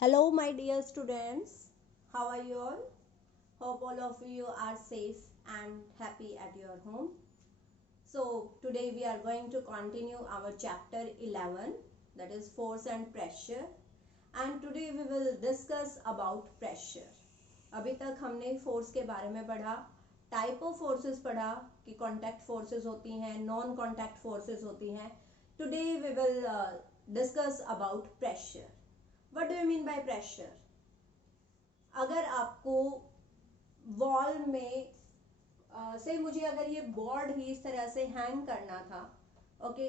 Hello, my dear students. How are you all? Hope all of you are safe and happy at your home. So, today we are going to continue our chapter 11, that is force and pressure. And today we will discuss about pressure. अभी तक हमने force के बारे में पढ़ा, type of forces पढ़ा कि contact forces होती हैं, नॉन कॉन्टैक्ट फोर्सेस होती हैं. Today we will discuss about pressure. What do you mean by pressure? अगर आपको वॉल में से मुझे अगर ये बोर्ड ही इस तरह से हैंग करना था, ओके,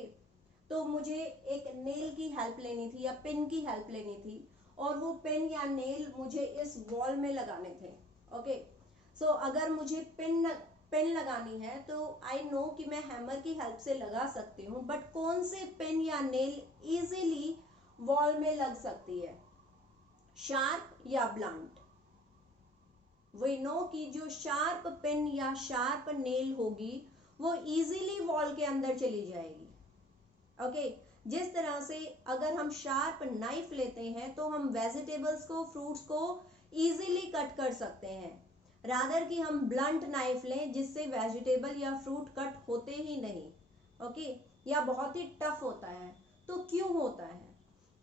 तो मुझे एक नेल की हेल्प लेनी थी या पिन की हेल्प लेनी थी, और वो पिन या नेल मुझे इस वॉल में लगाने थे. ओके, सो अगर मुझे पिन लगानी है तो आई नो कि मैं हैमर की हेल्प से लगा सकती हूँ, बट कौन से पिन या नेल इजीली वॉल में लग सकती है, शार्प या ब्लंट? वी नो कि जो शार्प पिन या शार्प नेल होगी वो इजीली वॉल के अंदर चली जाएगी. ओके, जिस तरह से अगर हम शार्प नाइफ लेते हैं तो हम वेजिटेबल्स को, फ्रूट्स को इजीली कट कर सकते हैं, रादर कि हम ब्लंट नाइफ लें जिससे वेजिटेबल या फ्रूट कट होते ही नहीं. ओके, या बहुत ही टफ होता है. तो क्यों होता है?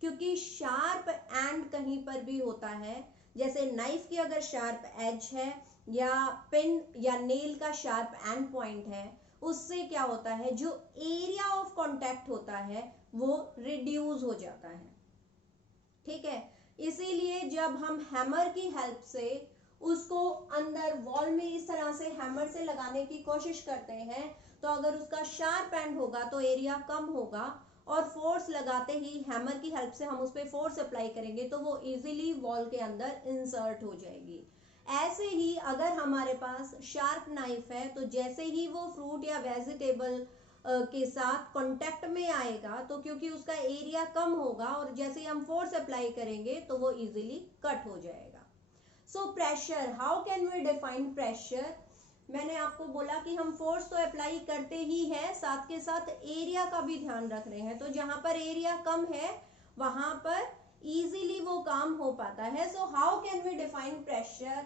क्योंकि शार्प एंड कहीं पर भी होता है, जैसे नाइफ की अगर शार्प एज है या पिन या नेल का शार्प एंड पॉइंट है, उससे क्या होता है, जो एरिया ऑफ कांटेक्ट होता है वो रिड्यूस हो जाता है. ठीक है, इसीलिए जब हम हैमर की हेल्प से उसको अंदर वॉल में इस तरह से हैमर से लगाने की कोशिश करते हैं, तो अगर उसका शार्प एंड होगा तो एरिया कम होगा, और फोर्स लगाते ही हैमर की हेल्प से हम उस पर फोर्स अप्लाई करेंगे तो वो इजीली वॉल के अंदर इंसर्ट हो जाएगी. ऐसे ही अगर हमारे पास शार्प नाइफ है तो जैसे ही वो फ्रूट या वेजिटेबल के साथ कांटेक्ट में आएगा, तो क्योंकि उसका एरिया कम होगा और जैसे ही हम फोर्स अप्लाई करेंगे तो वो इजीली कट हो जाएगा. So pressure, how can we define pressure? मैंने आपको बोला कि हम फोर्स तो अप्लाई करते ही है, साथ के साथ एरिया का भी ध्यान रख रहे हैं. तो जहां पर एरिया कम है वहां पर इजीली वो काम हो पाता है. So how can we define pressure?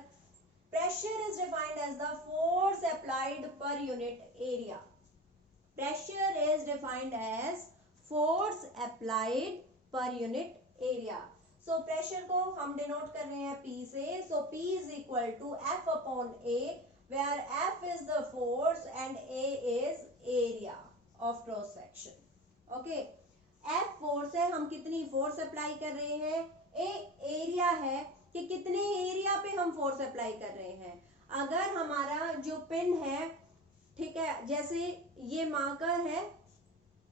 Pressure is defined as the force applied per unit area. Pressure is defined as force applied per unit area. So pressure को हम डिनोट कर रहे हैं P से. So P is equal to F upon A, where F is the force and A is area of cross section. Okay, F force है, हम कितनी force apply कर रहे हैं. A एरिया है कि कितने एरिया पे हम फोर्स अप्लाई कर रहे हैं. अगर हमारा जो पिन है, ठीक है, जैसे ये मार्कर है,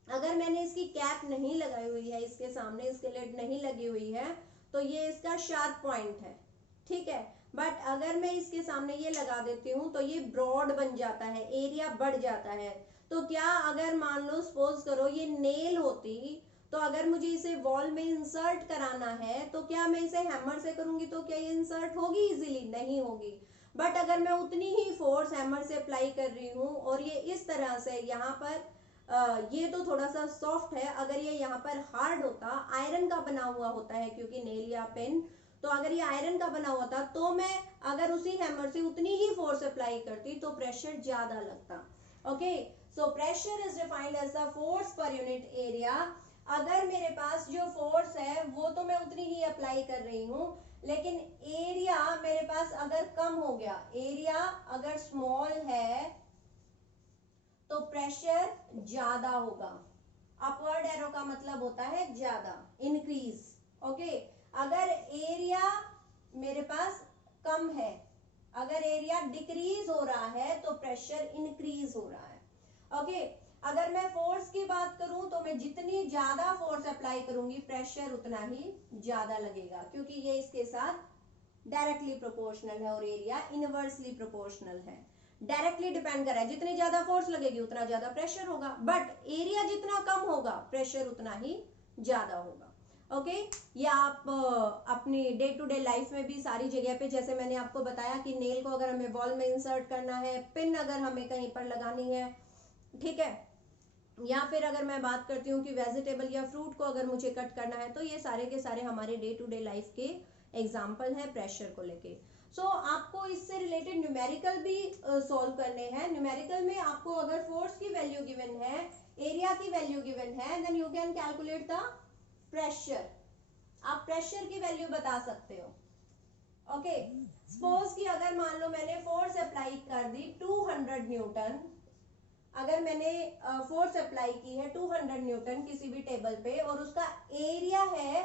अगर मैंने इसकी कैप नहीं लगाई हुई है, इसके सामने इसके लिड नहीं लगी हुई है, तो ये इसका शार्प पॉइंट है. ठीक है, बट अगर मैं इसके सामने ये लगा देती हूँ तो ये ब्रॉड बन जाता है, एरिया बढ़ जाता है. तो क्या अगर मान लो सपोज करो ये नेल होती, तो अगर मुझे इसे वॉल में इंसर्ट कराना है तो क्या मैं इसे हैमर से करूंगी तो क्या ये इंसर्ट होगी? इजीली नहीं होगी. बट अगर मैं उतनी ही फोर्स हैमर से अप्लाई कर रही हूँ और ये इस तरह से यहाँ पर ये तो थोड़ा सा सॉफ्ट है, अगर ये यहाँ पर हार्ड होता, आयरन का बना हुआ होता है क्योंकि नेल या पेन, तो अगर ये आयरन का बना हुआ था तो मैं अगर उसी हैमर से उतनी ही फोर्स अप्लाई करती तो प्रेशर ज्यादा लगता. Okay, so pressure is defined as the force per unit area. अगर मेरे पास जो फोर्स है वो तो मैं उतनी ही अप्लाई कर रही हूँ, लेकिन एरिया मेरे पास अगर कम हो गया, एरिया अगर स्मॉल है तो प्रेशर ज्यादा होगा. अपवर्ड एरो का मतलब होता है ज्यादा, इंक्रीज. ओके, अगर एरिया मेरे पास कम है, अगर एरिया डिक्रीज हो रहा है तो प्रेशर इंक्रीज हो रहा है. ओके, अगर मैं फोर्स की बात करूं तो मैं जितनी ज्यादा फोर्स अप्लाई करूंगी प्रेशर उतना ही ज्यादा लगेगा, क्योंकि ये इसके साथ डायरेक्टली प्रोपोर्शनल है और एरिया इनवर्सली प्रोपोर्शनल है. डायरेक्टली डिपेंड कर रहा है, जितनी ज्यादा फोर्स लगेगी उतना ज्यादा प्रेशर होगा, बट एरिया जितना कम होगा प्रेशर उतना ही ज्यादा होगा. ओके, या आप अपनी डे टू डे लाइफ में भी सारी जगह पे, जैसे मैंने आपको बताया कि नेल को अगर हमें वॉल में इंसर्ट करना है, पिन अगर हमें कहीं पर लगानी है, ठीक है, या फिर अगर मैं बात करती हूँ कि वेजिटेबल या फ्रूट को अगर मुझे कट करना है, तो ये सारे के सारे हमारे डे टू डे लाइफ के एग्जाम्पल हैं प्रेशर को लेके। सो आपको इससे रिलेटेड न्यूमेरिकल भी सॉल्व करने हैं। न्यूमेरिकल में आपको अगर फोर्स की वैल्यू गिवन है, एरिया की वैल्यू गिवन है, then you can calculate the pressure. आप प्रेशर की वैल्यू बता सकते हो। ओके, सपोज कि अगर मान लो मैंने फोर्स अप्लाई कर दी 200 न्यूटन, अगर मैंने फोर्स अप्लाई की है 200 न्यूटन किसी भी टेबल पे, और उसका एरिया है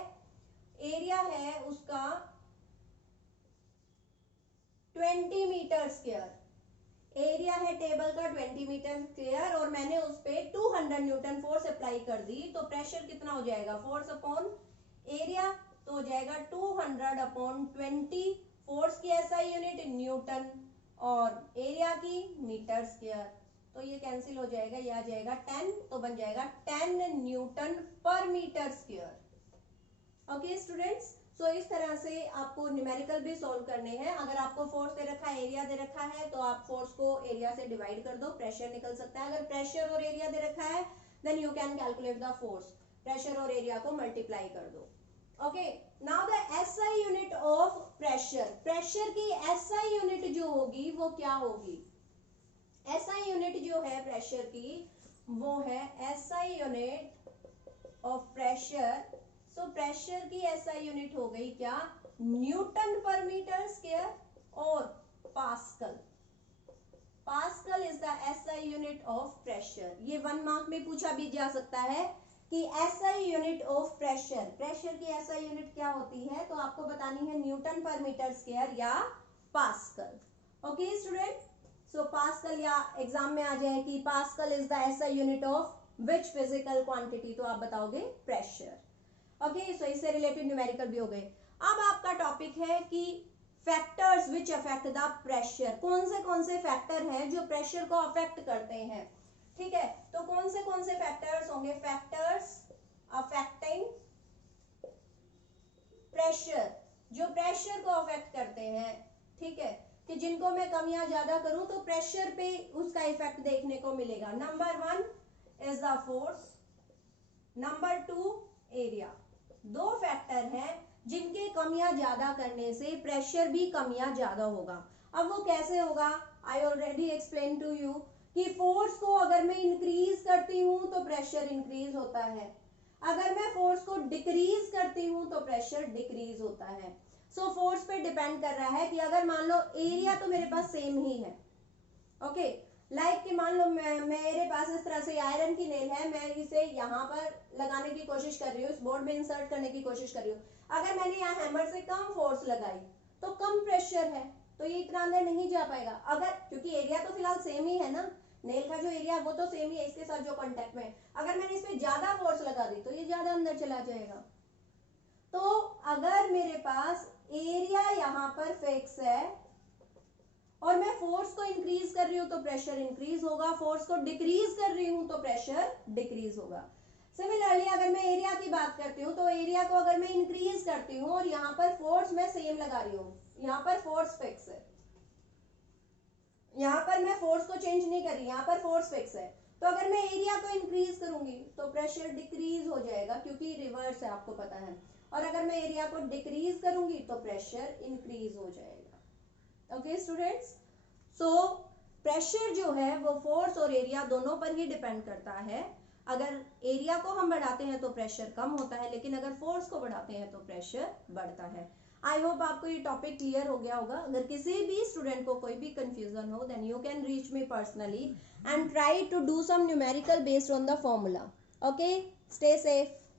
उसका 20 मीटर स्क्वायर, एरिया है टेबल का 20 मीटर स्क्वायर, और मैंने उस पे 200 न्यूटन फोर्स अप्लाई कर दी, तो प्रेशर कितना हो जाएगा? फोर्स अपॉन एरिया, तो हो जाएगा 200 अपॉन 20। फोर्स की एसआई यूनिट न्यूटन और एरिया की मीटर स्क्वायर, तो ये कैंसिल हो जाएगा, ये आ जाएगा 10, तो बन जाएगा 10 न्यूटन पर मीटर स्क्वायर। ओके स्टूडेंट्स, सो इस तरह से आपको न्यूमेरिकल भी सॉल्व करने हैं। अगर आपको फोर्स दे रखा है, एरिया दे रखा है, तो आप फोर्स को एरिया से डिवाइड कर दो, प्रेशर निकल सकता है। अगर प्रेशर और एरिया दे रखा है, then you can calculate the force, pressure और एरिया को मल्टीप्लाई कर दो। Okay, now the SI unit of pressure, pressure की एसआई यूनिट जो होगी वो क्या होगी? एसआई यूनिट जो है प्रेशर की, वो है SI unit of pressure. So pressure की एसआई यूनिट हो गई क्या? न्यूटन पर मीटर स्क्वायर और pascal. Pascal is the SI unit of pressure. ये 1 मार्क में पूछा भी जा सकता है कि SI unit of pressure, pressure की एसआई यूनिट क्या होती है, तो आपको बतानी है न्यूटन पर मीटर स्क्वायर या पास्कल। ओके स्टूडेंट, सो पास्कल, या एग्जाम में आ जाए कि pascal is the SI unit of which physical quantity, तो आप बताओगे प्रेशर। ओके, सो इससे रिलेटेड न्यूमेरिकल भी हो गए। अब आपका टॉपिक है कि factors which affect the pressure, कौन से फैक्टर हैं जो प्रेशर को अफेक्ट करते हैं। ठीक है, तो कौन से फैक्टर्स होंगे? फैक्टर्स अफेक्टिंग प्रेशर, जो प्रेशर को अफेक्ट करते हैं। ठीक है, कि जिनको मैं कम या ज्यादा करूं तो प्रेशर पे उसका इफेक्ट देखने को मिलेगा। Number 1 is the force, number 2 area. 2 factor हैं जिनके कम या ज्यादा करने से प्रेशर भी कम या ज्यादा होगा। अब वो कैसे होगा? I already explain to you कि फोर्स को अगर मैं इंक्रीज करती हूं तो प्रेशर इंक्रीज होता है, अगर मैं फोर्स को डिक्रीज करती हूं तो प्रेशर डिक्रीज होता है। सो फोर्स पे डिपेंड कर रहा है कि अगर मान लो एरिया तो मेरे पास सेम ही है। ओके, लाइक कि मान लो मेरे पास इस तरह से आयरन की नेल है, मैं इसे यहाँ पर लगाने की कोशिश कर रही हूँ, इस बोर्ड में इंसर्ट करने की कोशिश कर रही हूँ। अगर मैंने यहाँ हैमर से कम फोर्स लगाई तो कम प्रेशर है, तो ये इतना अंदर नहीं जा पाएगा। अगर, क्योंकि एरिया तो फिलहाल सेम ही है ना, नेल का जो एरिया है वो तो सेम ही है इसके साथ जो कांटेक्ट में, अगर मैंने इस पे ज्यादा फोर्स लगा दी तो ये ज्यादा अंदर चला जाएगा। तो अगर मेरे पास एरिया यहाँ पर फिक्स है और मैं फोर्स को इंक्रीज कर रही हूं तो प्रेशर इंक्रीज होगा, फोर्स को डिक्रीज कर रही हूं तो प्रेशर डिक्रीज होगा। सिमिलरली अगर मैं एरिया की बात करती हूँ तो एरिया को अगर मैं इंक्रीज करती हूँ और यहाँ पर फोर्स मैं सेम लगा रही हूँ, यहाँ पर फोर्स फिक्स है, यहाँ पर मैं फोर्स को चेंज नहीं कर रही, यहाँ पर फोर्स फिक्स है, तो अगर मैं एरिया को इंक्रीज करूंगी तो प्रेशर डिक्रीज हो जाएगा, क्योंकि रिवर्स है, आपको पता है। और अगर मैं एरिया को डिक्रीज करूंगी तो प्रेशर इंक्रीज हो जाएगा। ओके स्टूडेंट्स, सो प्रेशर जो है वो फोर्स और एरिया दोनों पर ही डिपेंड करता है। अगर एरिया को हम बढ़ाते हैं तो प्रेशर कम होता है, लेकिन अगर फोर्स को बढ़ाते हैं तो प्रेशर बढ़ता है। आई होप आपको ये टॉपिक क्लियर हो गया होगा। अगर किसी भी स्टूडेंट को कोई भी कंफ्यूजन हो, then you can reach me personally and try to do some numerical based on the formula. Okay, stay safe.